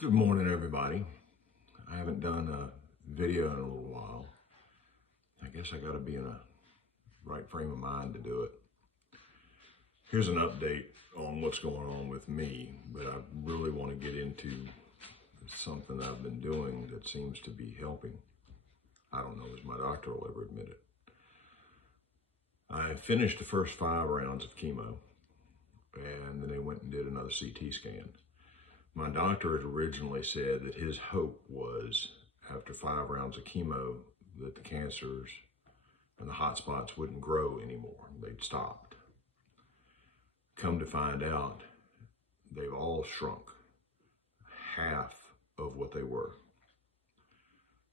Good morning, everybody. I haven't done a video in a little while. I guess I got to be in a right frame of mind to do it. Here's an update on what's going on with me, but I really want to get into something I've been doing that seems to be helping. I don't know if my doctor will ever admit it. I finished the first 5 rounds of chemo, and then they went and did another CT scan. My doctor had originally said that his hope was after 5 rounds of chemo that the cancers and the hot spots wouldn't grow anymore. They'd stopped. Come to find out, they've all shrunk, half of what they were.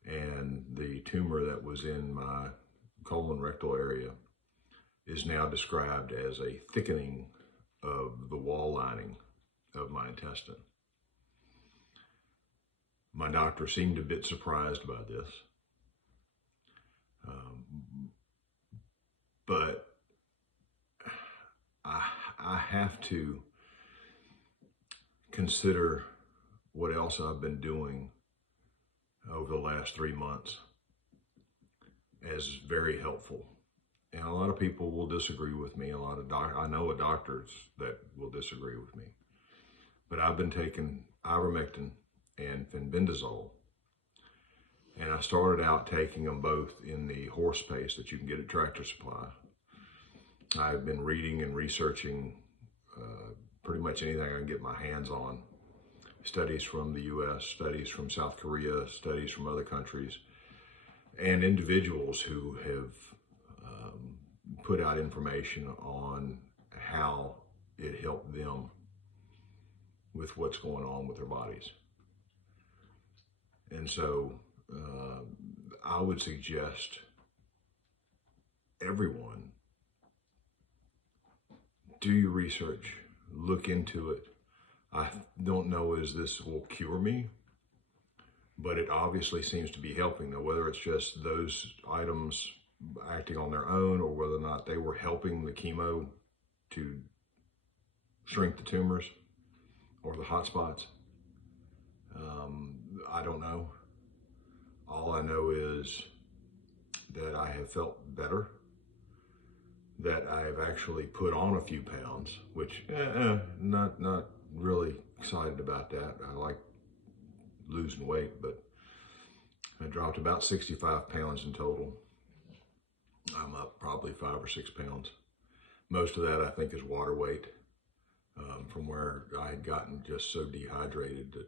And the tumor that was in my colon rectal area is now described as a thickening of the wall lining of my intestine. My doctor seemed a bit surprised by this, but I have to consider what else I've been doing over the last 3 months as very helpful. And a lot of people will disagree with me. I know doctors that will disagree with me, but I've been taking ivermectin and fenbendazole. And I started out taking them both in the horse paste that you can get at Tractor Supply. I've been reading and researching pretty much anything I can get my hands on. Studies from the US, studies from South Korea, studies from other countries, and individuals who have put out information on how it helped them with what's going on with their bodies. And so I would suggest everyone do your research, look into it. I don't know as this will cure me, but it obviously seems to be helping. Now, whether it's just those items acting on their own or whether or not they were helping the chemo to shrink the tumors or the hot spots, I don't know. All I know is that I have felt better, that I have actually put on a few pounds, which not really excited about that. I like losing weight, but I dropped about 65 pounds in total. I'm up probably 5 or 6 pounds. Most of that I think is water weight from where I had gotten just so dehydrated that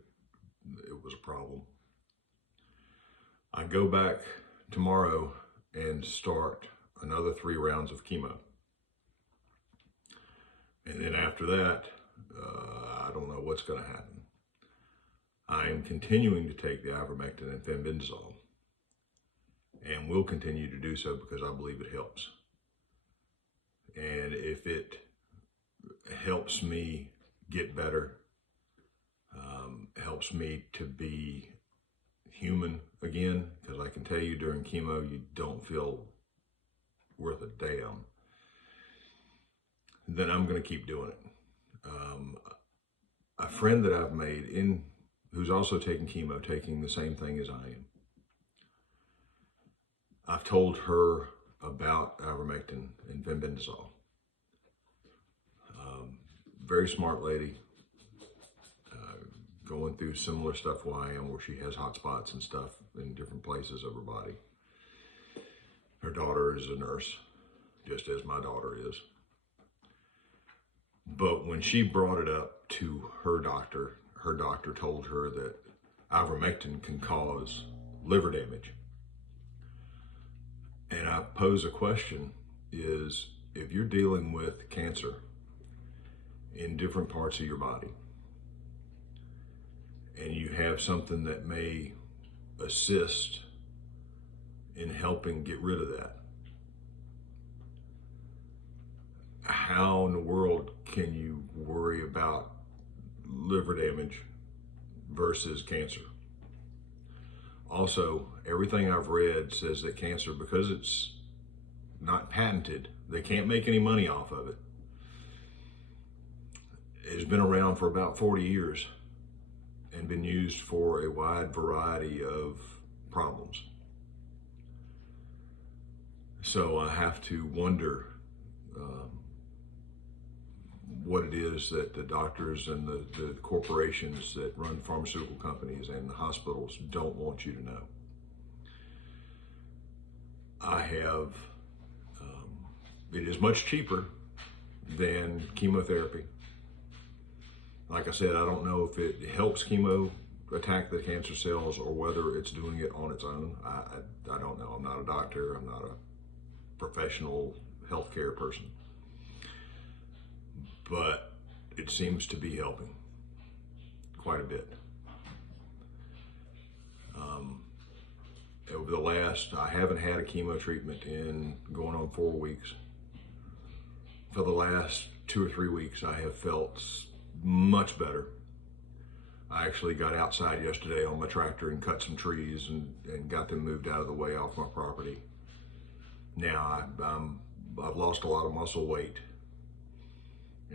it was a problem. I go back tomorrow and start another 3 rounds of chemo. And then after that, I don't know what's going to happen. I am continuing to take the ivermectin and fenbendazole, and will continue to do so because I believe it helps. And if it helps me get better, helps me to be human again, because I can tell you during chemo, you don't feel worth a damn, then I'm going to keep doing it. A friend that I've made who's also taking chemo, taking the same thing as I am, I've told her about ivermectin and fenbendazole. Very smart lady, going through similar stuff where I am, where she has hot spots and stuff in different places of her body. Her daughter is a nurse, just as my daughter is. But when she brought it up to her doctor told her that ivermectin can cause liver damage. And I pose a question, is if you're dealing with cancer in different parts of your body, and you have something that may assist in helping get rid of that, how in the world can you worry about liver damage versus cancer? Also, everything I've read says that cancer, because it's not patented, they can't make any money off of it. It's been around for about 40 years. And been used for a wide variety of problems. So I have to wonder what it is that the doctors and the corporations that run pharmaceutical companies and the hospitals don't want you to know. I have, it is much cheaper than chemotherapy. Like I said, I don't know if it helps chemo attack the cancer cells or whether it's doing it on its own. I don't know. I'm not a doctor. I'm not a professional healthcare person. But it seems to be helping quite a bit. Over the last, I haven't had a chemo treatment in going on 4 weeks. For the last 2 or 3 weeks, I have felt much better. I actually got outside yesterday on my tractor and cut some trees and got them moved out of the way off my property. Now I've lost a lot of muscle weight.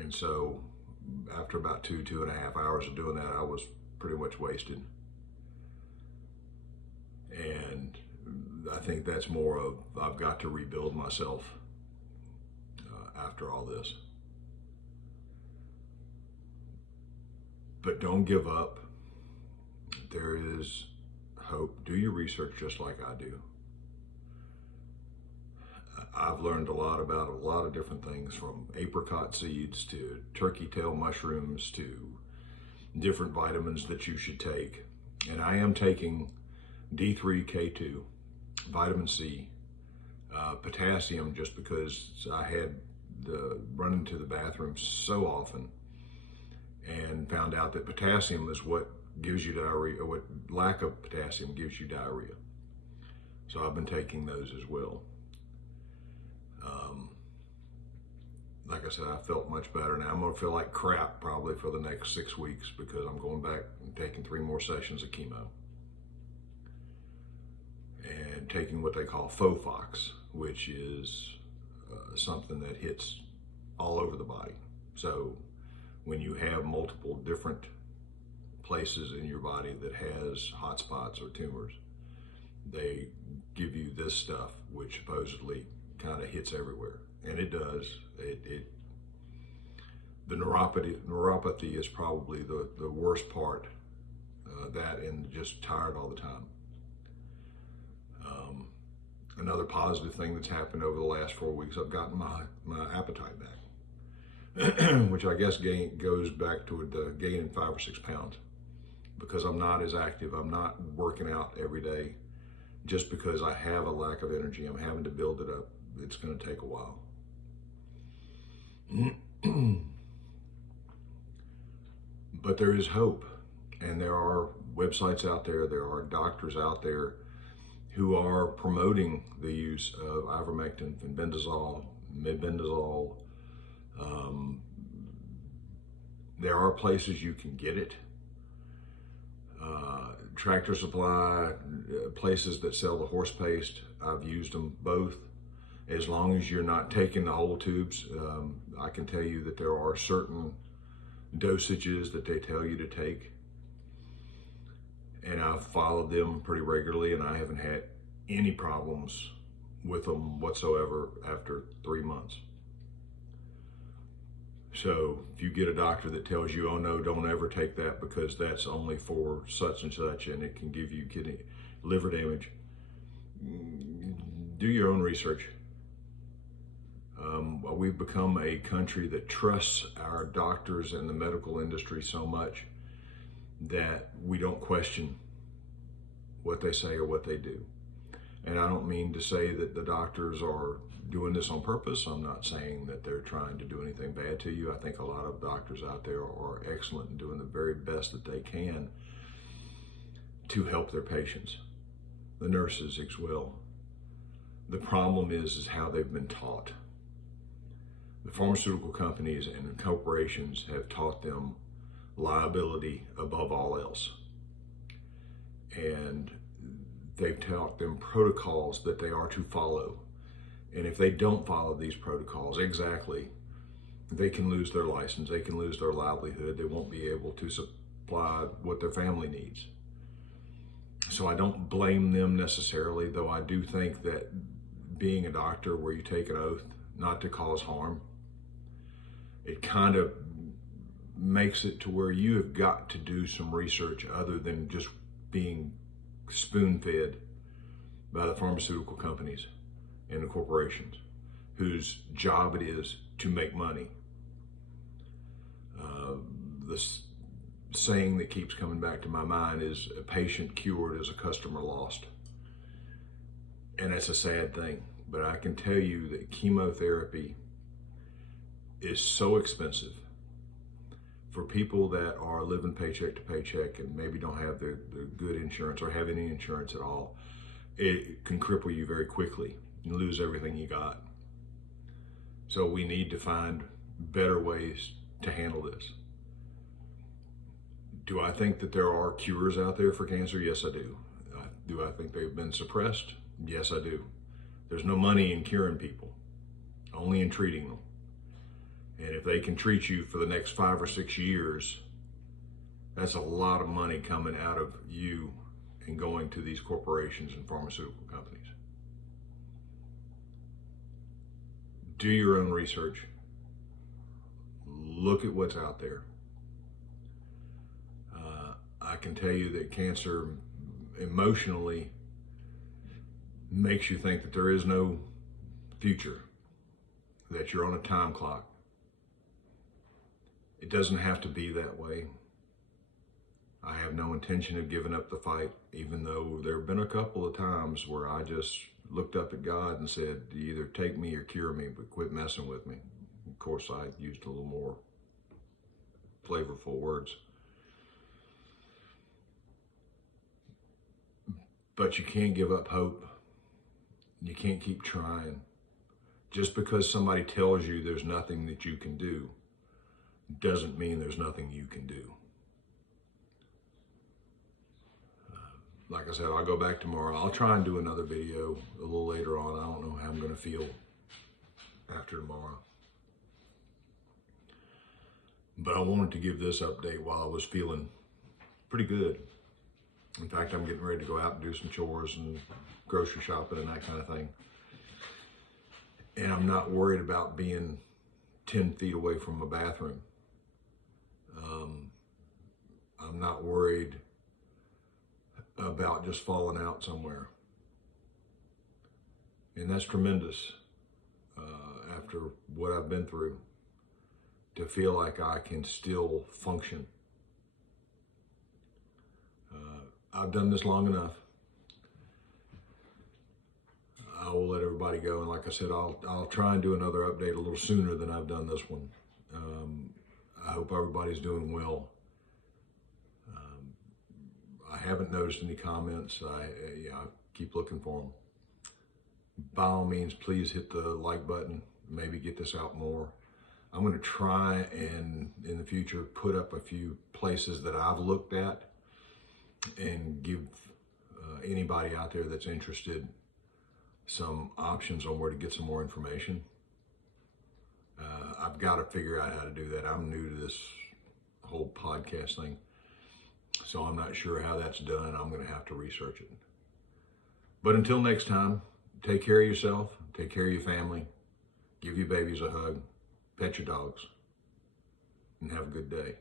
And so after about 2.5 hours of doing that, I was pretty much wasted. And I think that's more of, I've got to rebuild myself after all this. But don't give up. There is hope. Do your research just like I do. I've learned a lot about a lot of different things, from apricot seeds to turkey tail mushrooms to different vitamins that you should take. And I am taking D3K2, vitamin C, potassium, just because I had running to the bathroom so often and found out that potassium is what gives you diarrhea, or what lack of potassium gives you diarrhea. So I've been taking those as well. Like I said, I felt much better. Now I'm going to feel like crap probably for the next 6 weeks because I'm going back and taking 3 more sessions of chemo and taking what they call Fofox, which is something that hits all over the body. So when you have multiple different places in your body that has hot spots or tumors, they give you this stuff, which supposedly kind of hits everywhere. And it does. The neuropathy is probably the worst part. That and just tired all the time. Another positive thing that's happened over the last 4 weeks, I've gotten my appetite back, which I guess goes back to the gaining 5 or 6 pounds, because I'm not as active. I'm not working out every day just because I have a lack of energy. I'm having to build it up. It's going to take a while. But there is hope, and there are websites out there, there are doctors out there who are promoting the use of ivermectin, fenbendazole, mebendazole. There are places you can get it. Tractor Supply, places that sell the horse paste, I've used them both. As long as you're not taking the whole tubes, I can tell you that there are certain dosages that they tell you to take. And I've followed them pretty regularly, and I haven't had any problems with them whatsoever after 3 months. So if you get a doctor that tells you, oh no, don't ever take that because that's only for such and such and it can give you liver damage, do your own research. We've become a country that trusts our doctors and the medical industry so much that we don't question what they say or what they do. And I don't mean to say that the doctors are doing this on purpose. I'm not saying that they're trying to do anything bad to you. I think a lot of doctors out there are excellent and doing the very best that they can to help their patients. The nurses as well. The problem is how they've been taught. The pharmaceutical companies and corporations have taught them liability above all else. And they've taught them protocols that they are to follow. And if they don't follow these protocols exactly, they can lose their license, they can lose their livelihood, they won't be able to supply supply what their family needs. So I don't blame them necessarily, though I do think that being a doctor where you take an oath not to cause harm, it kind of makes it to where you have got to do some research other than just being spoon-fed by the pharmaceutical companies and the corporations whose job it is to make money. The saying that keeps coming back to my mind is a patient cured is a customer lost. And that's a sad thing, but I can tell you that chemotherapy is so expensive for people that are living paycheck to paycheck and maybe don't have the good insurance or have any insurance at all. It can cripple you very quickly and lose everything you got. So we need to find better ways to handle this. Do I think that there are cures out there for cancer? Yes, I do. Do I think they've been suppressed? Yes, I do. There's no money in curing people, only in treating them. And if they can treat you for the next 5 or 6 years, that's a lot of money coming out of you and going to these corporations and pharmaceutical companies. Do your own research. Look at what's out there. I can tell you that cancer emotionally makes you think that there is no future, that you're on a time clock. It doesn't have to be that way. I have no intention of giving up the fight, even though there have been a couple of times where I just looked up at God and said, either take me or cure me, but quit messing with me. Of course, I used a little more flavorful words. But you can't give up hope. You can't keep trying. Just because somebody tells you there's nothing that you can do doesn't mean there's nothing you can do. Like I said, I'll go back tomorrow. I'll try and do another video a little later on. I don't know how I'm going to feel after tomorrow. But I wanted to give this update while I was feeling pretty good. In fact, I'm getting ready to go out and do some chores and grocery shopping and that kind of thing. And I'm not worried about being 10 feet away from a bathroom. I'm not worried about just falling out somewhere. And that's tremendous after what I've been through, to feel like I can still function. I've done this long enough. I will let everybody go. And like I said, I'll try and do another update a little sooner than I've done this one. I hope everybody's doing well. I haven't noticed any comments. I keep looking for them. By all means, please hit the like button. Maybe get this out more. I'm going to try and in the future put up a few places that I've looked at and give anybody out there that's interested some options on where to get some more information. I've got to figure out how to do that. I'm new to this whole podcast thing, so I'm not sure how that's done. I'm going to have to research it. But until next time, take care of yourself, take care of your family, give your babies a hug, pet your dogs, and have a good day.